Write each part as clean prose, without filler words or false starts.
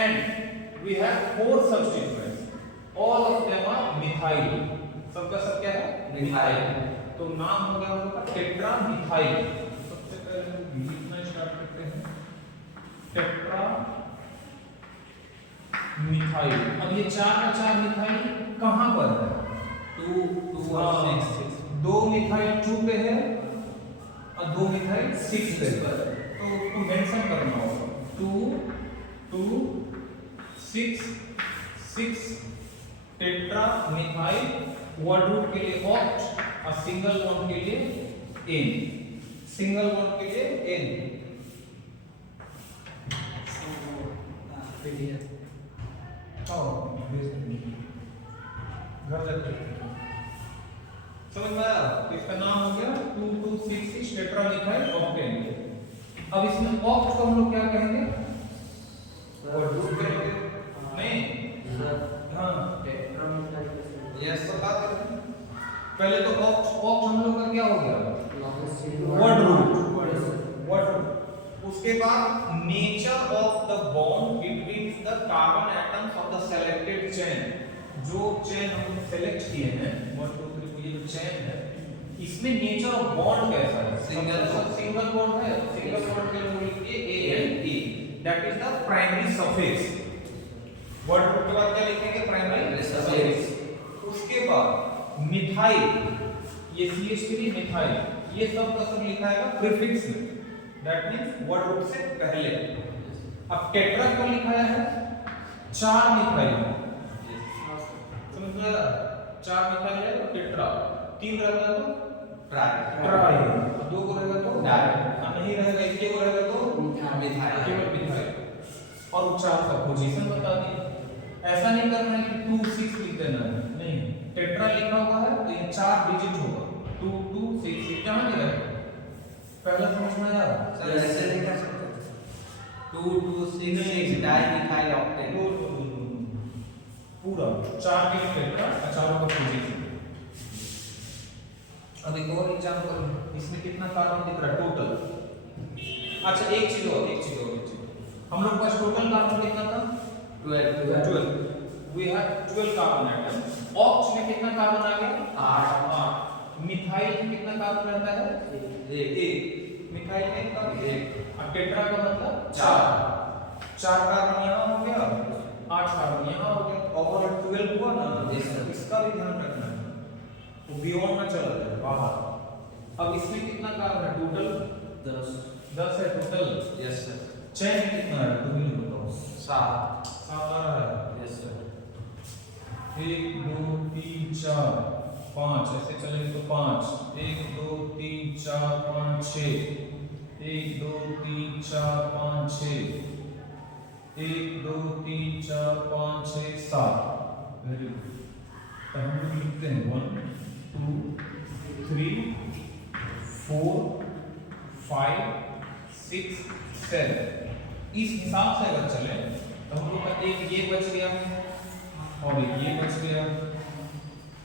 and we have 4 substituents. All of them are methyl. सबका सब क्या है? मिथाइल. तो नाम हो गया उनका टेट्रा मिथाइल. सबसे पहले हम लिखना स्टार्ट करते हैं. Tetra methyl. अब ये 4 का 4 मिथाइल कहां पर है? 2 और 6. 2 मिथाइल 2 पे है और 2 मिथाइल 6 पे है. तो उसको मेंशन करना होगा. 2 2 6 6 टेट्रा मिथाइल. वर्ड रूट के लिए ऑक्ट और सिंगल बॉन्ड के लिए एन. सिंगल बॉन्ड के लिए एन. घर जाते समझ में आया? तो इसका नाम हो गया 2266 टेट्रामिथाइल ऑक्टेन. अब इसमें ऑक्ट को हम लोग क्या कहेंगे? वर्ड रूट कहेंगे. नहीं हां यस तो बात करें. पहले तो ऑक्ट हम लोग का क्या हो गया? Word root. उसके बाद nature of the bond between the carbon atoms of the selected chain. जो चेन हम सेलेक्ट किए हैं 1 2 3 ये जो चेन है इसमें नेचर ऑफ बॉन्ड कैसा है? सिंगल बॉन्ड है. सिंगल बॉन्ड के लिए लिखिए ANE. That is the primary suffix. Word root के बाद क्या लिखेंगे? Primary suffix. उसके बाद मिथाइल. ये CH3 मिथाइल. ये सब का सब लिखा है प्रीफिक्स में. दैट मींस वर्ड रूट से पहले. अब टेट्रा क्यों लिखाया है? 4 मिथाइल. समझ में आया? 4 मिथाइल है तो टेट्रा. 3 रहेगा तो ट्राई. 2 को रहेगा तो डाई. नहीं रहेगा 1 को रहेगा तो मिथाइल. केवल मिथाइल. और 4 का पोजीशन बता दिए. ऐसा नहीं करना है कि 2 6 लिख देना है. नहीं, टेट्रा लिखा हुआ है तो ये 4 डिजिट होगा. 2 2 6 6 कहां नहीं रहेगा? पहला समझ में आया? सर ऐसे नहीं कर सकते. 2 2 6 6 डाई मिथाइल ऑक्टेन. पूरा 4 के टेट्रा और 4 का पोजीशन. अब एक और एग्जांपल. इसमें कितना कार्बन दिख रहा है टोटल? अच्छा एक चीज और. हम लोग का टोटल कार्बन कितना था? 12. We have 12 carbon atom. Oct में कितना कार्बन आ गया? 8. मिथाइल में कितना कार्बन रहता है? 1. मिथाइल में कितना? 1. और टेट्रा का मतलब 4. 4 कार्बन यहां हो गया, 8 कार्बन यहां हो गया. ओवरऑल 12 हुआ ना. इसका भी ध्यान रखना है. तो बियॉन्ड में चला जाए बाहर. अब इसमें कितना कार्बन है टोटल? 10 है टोटल. Yes sir. चेन में कितना है तुम ही बताओ. 7 आ रहा है. Yes sir. 1 2 3 4 5 ऐसे चलेंगे तो 5. 1 2 3 4 5 6. 1 2 3 4 5 6. 1 2 3 4 5 6 7. Very good. तो हम लोग लिखते हैं 1 2 3 4 5 6 7. इस हिसाब से अगर चले तो हम लोग का एक ये बच गया और एक ये बच गया.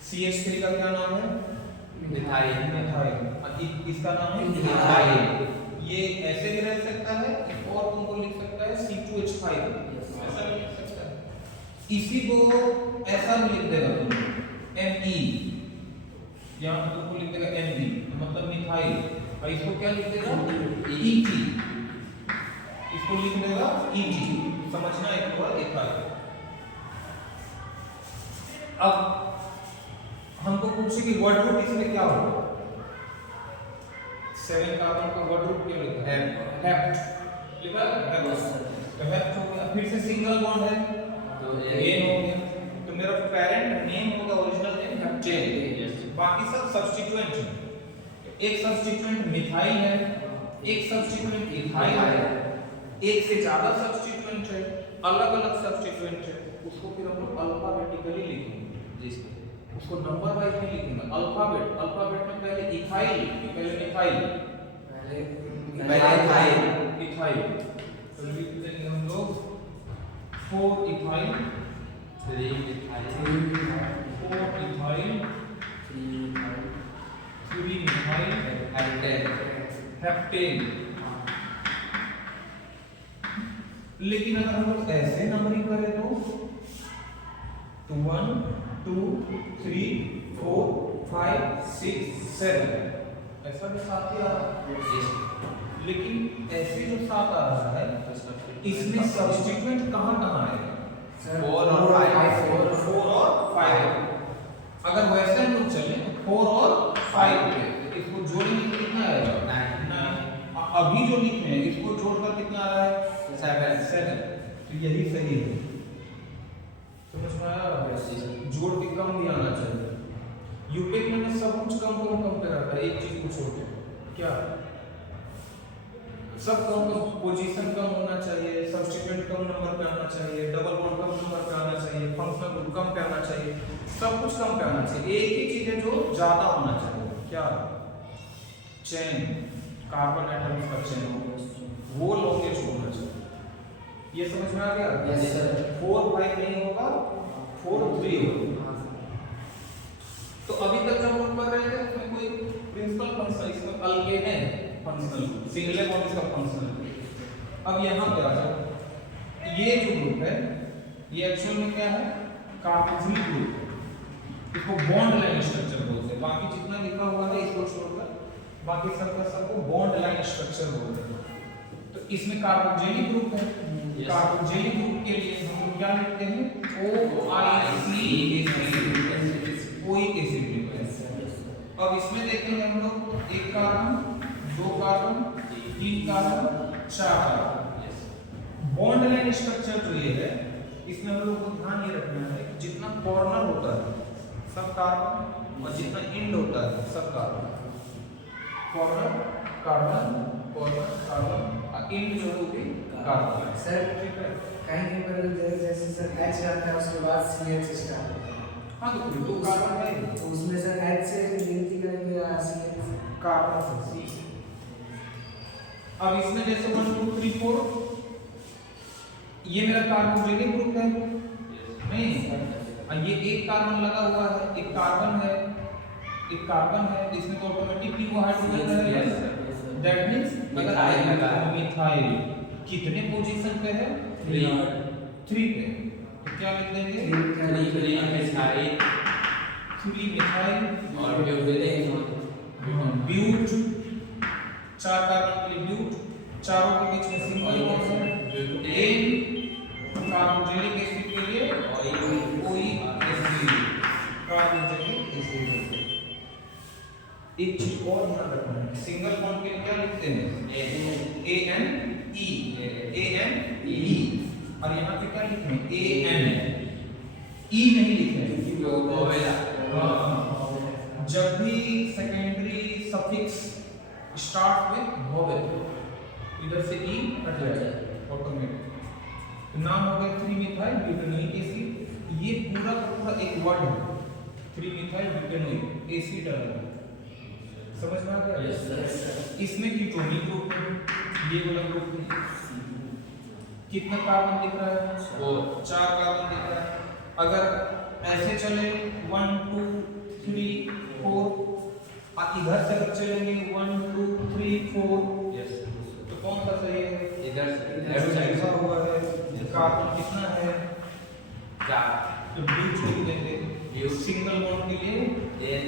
CH3 का क्या नाम है? मिथाइल. और इसका नाम है मिथाइल. ये ऐसे भी रह सकता है और तुमको लिख सकता है C2H5. ऐसा भी लिख सकता है. इसी को ऐसा भी लिख देगा तुम Me. यहाँ पे तुमको लिख देगा Me मतलब मिथाइल. और इसको क्या लिख देगा? Et. इसको लिख देगा Et. समझना एक बार एक बार. अब हमको पूछे कि वर्ड रूट इसमें क्या होगा? 7 कार्बन का वर्ड रूट क्या लिखा है? हेप्ट. लिखा है हेप्ट. तो हेप्ट हो गया. फिर से सिंगल बॉन्ड है तो एन हो गया. तो मेरा पेरेंट नेम होगा ओरिजिनल नेम हेप्टेन. बाकी सब सब्स्टिट्यूएंट है. एक सब्स्टिट्यूएंट मिथाइल है, एक सब्स्टिट्यूएंट इथाइल है, एक से ज्यादा सब्स्टिट्यूएंट है, अलग-अलग सब्स्टिट्यूएंट है. उसको फिर हम लोग अल्फाबेटिकली लिखेंगे. उसको नंबर वाइज नहीं लिखेंगे. अल्फाबेट में पहले इथाइल, पहले मिथाइल, पहले इथाइल. तो लिख देंगे हम लोग 4 ethyl, 3 methyl, 4 ethyl, 3 methyl, heptane. लेकिन अगर हम लोग ऐसे नंबरिंग करें तो 1 2 3 4 5 6 7 ऐसा भी 7 ही आ रहा है। लेकिन ऐसे जो 7 आ रहा है इसमें सब्स्टिट्यूएंट कहां है? 4 और 5 4 और 5। अगर वैसे हम लोग चले 4 और 5 पे तो इसको जोड़ेंगे तो कितना आएगा? 9। अभी जो लिखे हैं इसको जोड़कर कितना आ रहा है? 7। तो यही सही है। समझ में आया? जोड़ के कम भी आना चाहिए। यूपीएक में सब कुछ कम पे रहता है, एक चीज को छोड़ के। क्या? सब कम पोजीशन कम होना चाहिए, सब्स्टिट्यूएंट कम नंबर पे आना चाहिए, डबल बॉन्ड कम नंबर पे आना चाहिए, फंक्शनल ग्रुप कम पे आना चाहिए, सब कुछ कम पे आना चाहिए। एक ही चीज है जो ज्यादा होना चाहिए। क्या? चेन, कार्बन एटम्स का चेन वो लॉन्गेस्ट होना चाहिए। ये समझ में आ गया? Yes sir. 4 5 नहीं होगा, 4 3 होगा। तो अभी तक जब हम लोग कर रहे थे उसमें कोई प्रिंसिपल फंक्शन, इसमें अल्केन है फंक्शनल, सिंगल बॉन्ड इसका फंक्शनल। अब यहाँ पे आ जाओ, ये जो ग्रुप है ये एक्चुअल में क्या है? Carboxyl group. इसको बॉन्ड लाइन स्ट्रक्चर बोलते हैं। बाकी जितना लिखा हुआ है इसको छोड़कर बाकी सबको बॉन्ड लाइन स्ट्रक्चर बोलते हैं। तो इसमें कार्बोक्सिलिक ग्रुप है। कार्बोक्सिलिक ग्रुप के लिए हम लोग क्या लिखते हैं? OIC कोई एसिड लिखते हैं। अब इसमें देखेंगे हम लोग एक कार्बन, दो कार्बन, तीन कार्बन, चार कार्बन। बॉन्ड लाइन स्ट्रक्चर जो ये है इसमें हम लोग को ध्यान ये रखना है जितना कॉर्नर होता है सब कार्बन और जितना एंड होता है सब carbon. Corner carbon, corner carbon और एंड जो है वो भी कार्बन। सर कहीं पर जैसे सर H रहता है उसके बाद CH स्टार्ट होता है। हाँ तो दो कार्बन है तो उसमें सर H से गिनती करेंगे या CH कार्बन से। अब इसमें जैसे 1 2 3 4 ये मेरा कार्बोक्सिलिक ग्रुप है नहीं? और ये एक कार्बन लगा हुआ है, एक कार्बन है, इसमें तो ऑटोमेटिकली वो हाइड्रोजन है। दैट मींस मिथाइल लगा है। मिथाइल कितने पोजीशन पे है? 3 पे। तो क्या लिख देंगे? 3 मिथाइल 3 मिथाइल और ब्यूट। 4 कार्बन के लिए ब्यूट, चारों के बीच में सिंगल बॉन्ड है। एन कार्बोक्सिलिक एसिड के लिए OE एसिड, कार्बोक्सिलिक एसिड। एक चीज और ध्यान रखना है, सिंगल बॉन्ड के लिए क्या लिखते हैं? ANE। और यहाँ पे क्या लिखते हैं? AN। E नहीं लिखते हैं। जब भी secondary suffix start with vowel इधर से E हट जाएगा ऑटोमेटिक। तो नाम हो गया 3 मिथाइल ब्यूटेनोइक एसिड। ये पूरा का पूरा एक वर्ड है 3 मिथाइल ब्यूटेनोइक एसिड। समझ में आ गया? Yes sir. इसमें कीटोनिक ग्रुप है, ये वाला ग्रुप है। कितना कार्बन दिख रहा है? 4 कार्बन दिख रहा है। अगर ऐसे चले 1 2 3 4 और इधर से अगर चलेंगे 1 2 3 4 तो कौन सा सही है? इधर ऐसा लिखा हुआ है। कार्बन कितना है? 4 तो ब्यूट लिख देंगे। सिंगल बॉन्ड के लिए N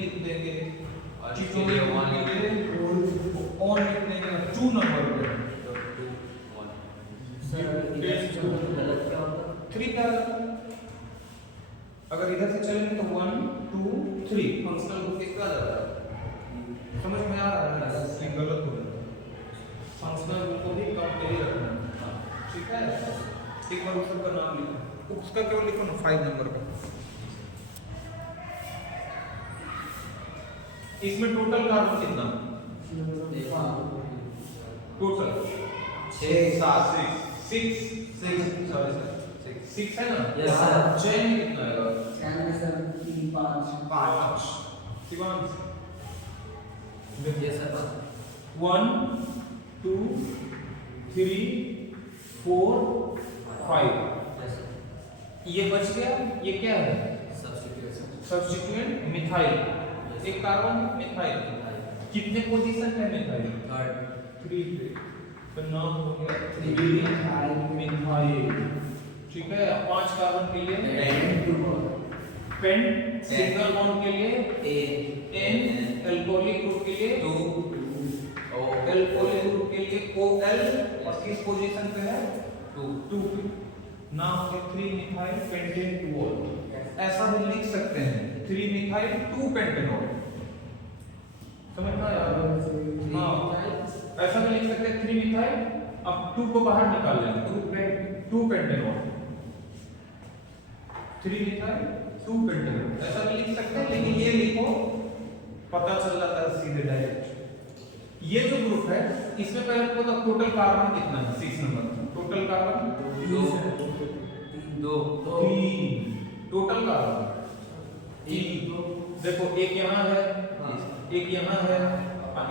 लिख देंगे और कीटोनिक के लिए ON लिख देंगे। 2 नंबर पे 3 क्या है? अगर इधर से चलेंगे तो 1 2 3 फंक्शनल ग्रुप कितना आ जाता है? समझ में आ रहा है? ये गलत हो रहा है। फंक्शनल ग्रुप को भी कम पे ही रखना है। ठीक है? एक बार उसका नाम लिखो, उसका केवल लिखो ना 5 नंबर का। इसमें टोटल कार्बन कितना? टोटल 6 7 6 सॉरी सर 6 है ना? Yes sir. चेन कितना आएगा? चैन में सर 3 5 5 शिवांश यस सर। 1 2 3 4 5 ये बच गया। ये क्या है? Substituent methyl. एक कार्बन मिथाइल कितने पोजीशन पे है मिथाइल? 3 पे। तो तो नाम हो गया 3-मिथाइल। ठीक है, 5 कार्बन के लिए पेंट, सिंगल बॉन्ड के लिए एन, एल्कोहलिक ग्रुप के लिए 2 एल्कोहलिक ग्रुप के लिए OL और किस पोजीशन पे है 2 पे। नाम हो गया 3-मिथाइल पेंटेन 2-ऑल। ऐसा भी लिख सकते हैं 3-मिथाइल 2-पेंटेनॉल। समझ में आया? हाँ, ऐसा भी लिख सकते हैं 3-मिथाइल, अब 2 को बाहर निकाल लेंगे 2-पेंटेनॉल, 3-मिथाइल 2-पेंटेनॉल, ऐसा भी लिख सकते हैं। लेकिन ये लिखो, पता चल जाता है सीधे डायरेक्ट। ये जो ग्रुप है इसमें पहले आपको तो टोटल कार्बन कितना है 6 number, total carbon 2 3 total carbon 3। देखो एक यहाँ है, एक यहाँ है,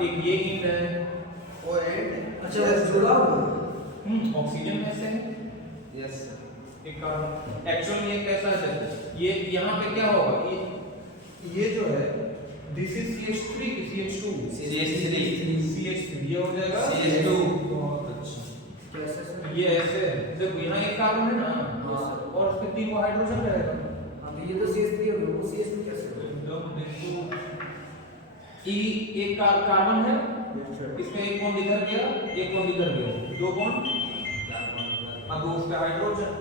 एक ये इंड है, और एंड अच्छा जुड़ा हुआ ऑक्सीजन में से है यस एक कार्बन। एक्चुअली ये कैसा है, ये यहाँ पे क्या होगा, ये जो है दिस इज CH3 की CH2 CH3 ये हो जाएगा CH2। बहुत अच्छा। कैसे सर ये ऐसे है, देखो यहाँ एक कार्बन है ना, और उस पे 3 हाइड्रोजन रहेगा। हाँ तो ये तो CH3 है, वो CH2 कैसे एकदम देखो, ई एक कार्बन है, इसमें एक बॉन्ड इधर गया, एक बॉन्ड इधर गया, 2 बॉन्ड, और 2 उस पे हाइड्रोजन,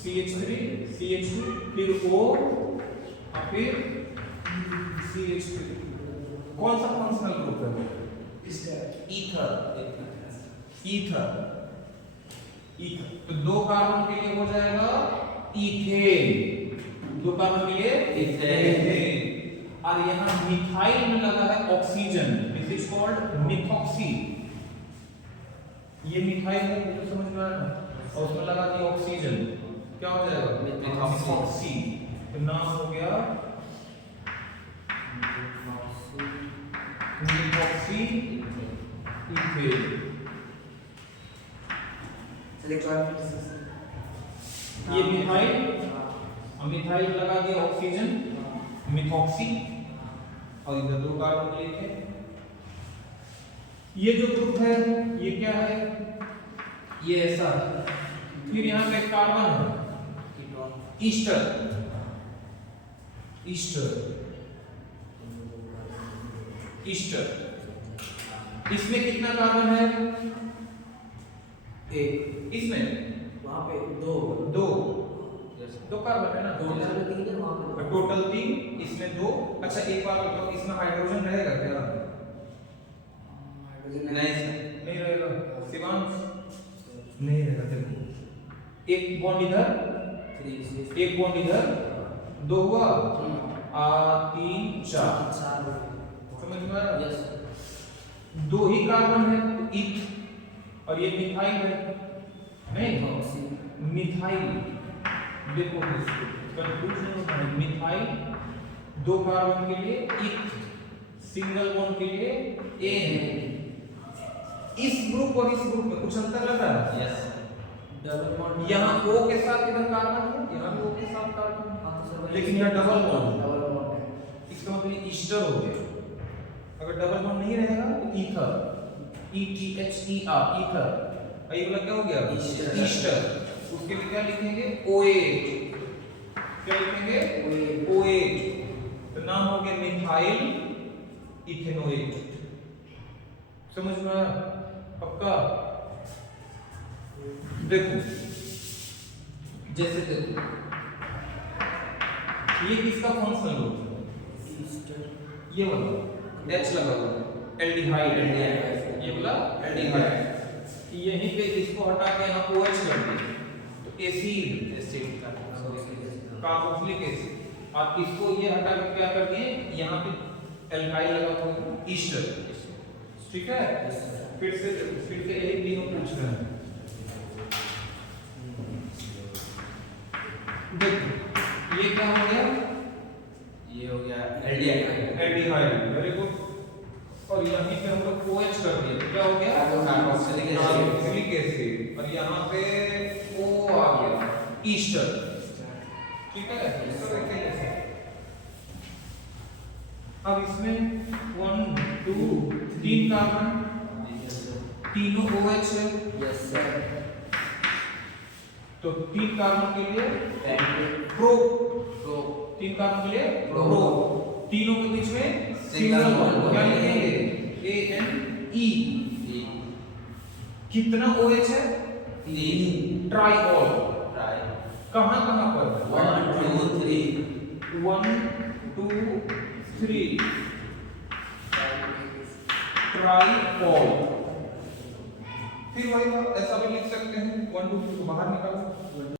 CH3 CH2 फिर O और फिर CH3। कौन सा फंक्शनल ग्रुप है वो? इसका ईथर। तो 2 कार्बन के लिए हो जाएगा इथेन, 2 कार्बन के लिए इथेन। और यहाँ मिथाइल में लगा है oxygen, this is called methoxy. ये मिथाइल है, मुझे समझ में आया ना, और उसमें लगा दी ऑक्सीजन, क्या हो जाएगा मिथॉक्सी। तो नाम हो गया मिथॉक्सी इथेन। ये मिथाइल लगा दिया ऑक्सीजन, मिथॉक्सी, और इधर 2 कार्बन लेके। ये जो ग्रुप है ये क्या है, ये ऐसा है। फिर यहाँ पे कार्बन है ईस्टर, इसमें कितना कार्बन है? एक, इसमें वहाँ पे 2 दो कार्बन है ना, टोटल 3, इसमें 2। अच्छा एक बात बताओ, इसमें हाइड्रोजन रहेगा क्या? नहीं सर नहीं रहेगा, शिवांश नहीं रहेगा। देखो एक बॉन्ड इधर, एक बॉन्ड इधर, 2 हुआ, 3 4, समझ में आया? 2 ही कार्बन है इथ, और ये मिथाइल है, नहीं मिथाइल। देखो कंफ्यूजन होता है, मिथाइल 2 कार्बन के लिए इथ, सिंगल बॉन्ड के लिए एन। इस ग्रुप और इस ग्रुप में कुछ अंतर लग रहा है? यस डबल बॉन्ड यहाँ O के साथ इधर कार्बन है, यहाँ भी O के साथ कार्बन है, लेकिन यहाँ डबल बॉन्ड है। इसका मतलब ईस्टर हो गया। अगर डबल बॉन्ड नहीं रहेगा तो ईथर, ETHER, ईथर। ये वाला क्या हो गया? ईस्टर। उसके लिए क्या लिखेंगे? OH। क्या लिखेंगे? OH। तो नाम हो गया मिथाइल इथेनोएट। समझ में आया? पक्का? देखो जैसे देखो, ये किसका फंक्शनल ग्रुप है? ये वाला H लगा हुआ है, एल्डिहाइड, ये वाला एल्डिहाइड। यहीं पे इसको हटा के यहाँ OH कर दिए तो एसिड कार्बोक्सिलिक एसिड। और इसको ये हटा के क्या कर दिए, यहाँ पे एल्काइल लगा हुआ है, ईस्टर। ठीक है, फिर से यही तीनों पूछ रहे हैं। देखो ये क्या हो गया, ये हो गया एल्डिहाइड। Very good. और यहीं पे हम लोग OH कर दिए तो क्या हो गया, कार्बोक्सिलिक एसिड। और यहाँ पे O आ गया, ईस्टर। ठीक है, इसको देखिए। अब इसमें 1 2 तीन कार्बन, तीनों OH है, यस सर। तो तीन कार्बन के लिए पेंट प्रो, प्रो तीन कार्बन के लिए प्रो। तीनों के बीच में सिंगल सिंगल बॉन्ड। बॉन्ड, क्या लिखेंगे ANE। कितना OH है? तीन ट्राइऑल। ट्राई कहां कहां पर? 1 2 3 1 2 3 ट्राइऑल। फिर वही बात ऐसा भी लिख सकते हैं 1 2 3 को बाहर निकालो।